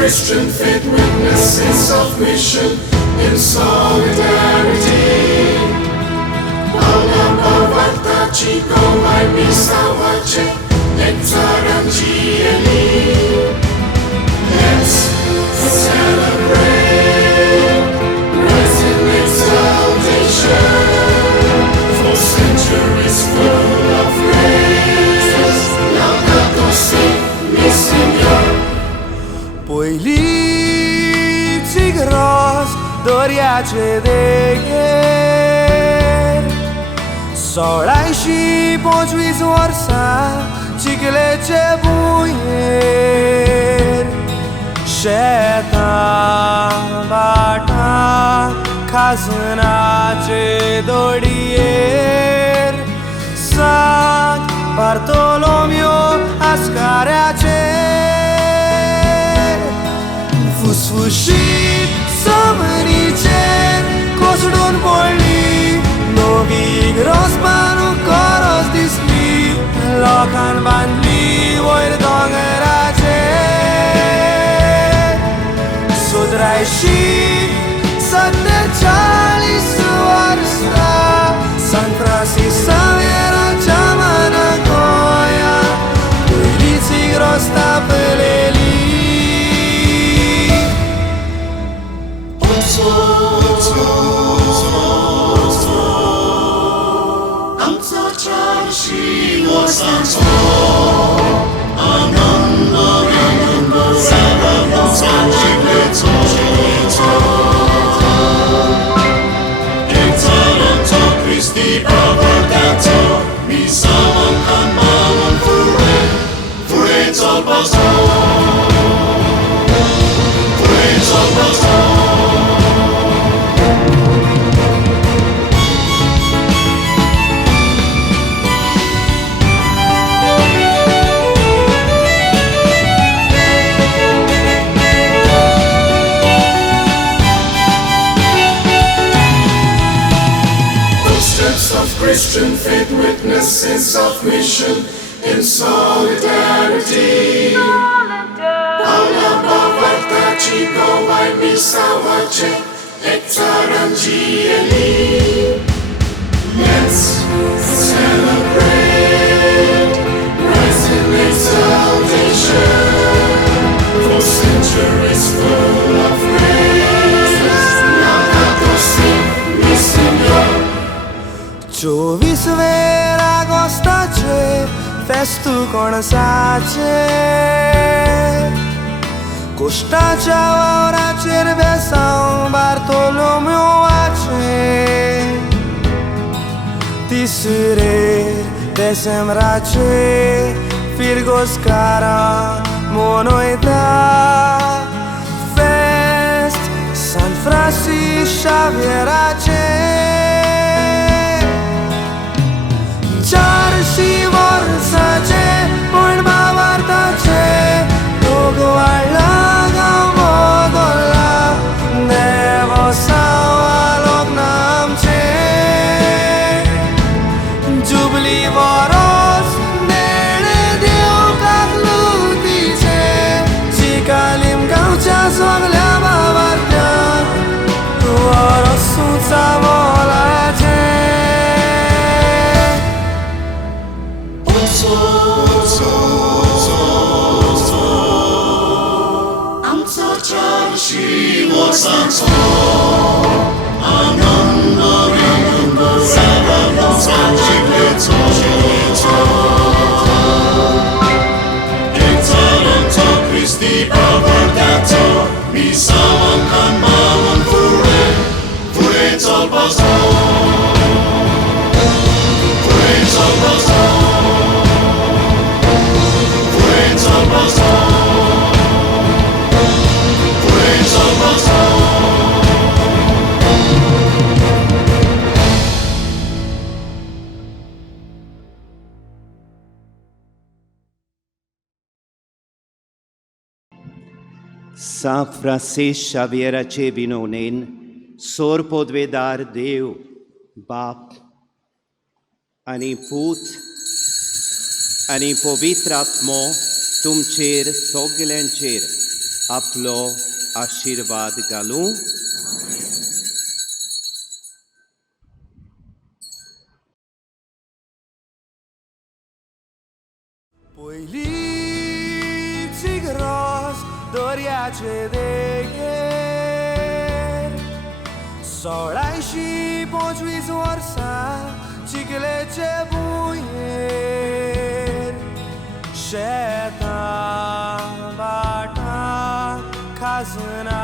Christian faith witness in submission, in solidarity. Panvlam, Bhavartachim, my misawache, Xavier. Let's celebrate rising exaltation for centuries full of grace. Now that go sing, missing your Poiliți gros doriace de ieri, Solai și poțuiți orsa cicle ce buieri. Șetan bata cazâna ce dorieri, Sant Bartolomeo ascarea ce Sfârșit să măricer Cosudon poli Novi gros panu coros disli Locan bandli Oir dongerace Sudrai și să te ceali suarsta San Francisco era ceamana goia Uiliții gros tapeleli Christian faith witness in submission, in solidarity. Panvlam, Bhavartachim, my misawache, Xavier. Let's celebrate rising exaltation for centuries full of grace. Now that go sing, missing your Čovis vera gostace, festu conosace Costacia ora cerve San Bartolomeo ace Tisere desemrace Firgos cara monoida Fest San Francisco Xavier ace Char și vor să ce Bun Bhavartachim Togvalla gamodolla Nevo sau alog nam ce Jubli voros Nere deu cac lutice Chicalim gaucea soglea Bhavartachim Voros suța volace San Francisco Xavier ce vinonen, sor podvedar Deu, Bap, ani put, ani povitratmo, tum cer soglen cer, आपलो आशीर्वाद घालूं. पयलीची gross दर्याचे देगेर 1625 वर्सां चिखलेचे भुंयेर शेतां भाटां खाजनां